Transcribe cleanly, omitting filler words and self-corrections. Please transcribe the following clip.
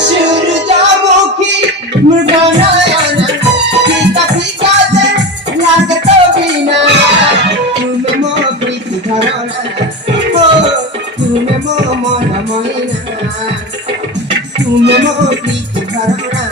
সূর্যমুখী মৃগনয়ন ফিকা ফিকা যে লাগতো বিনা তুমি মো প্রীতি ধারণা ও তুমি মো মন ময়না তুমি মো প্রীতি ধারণা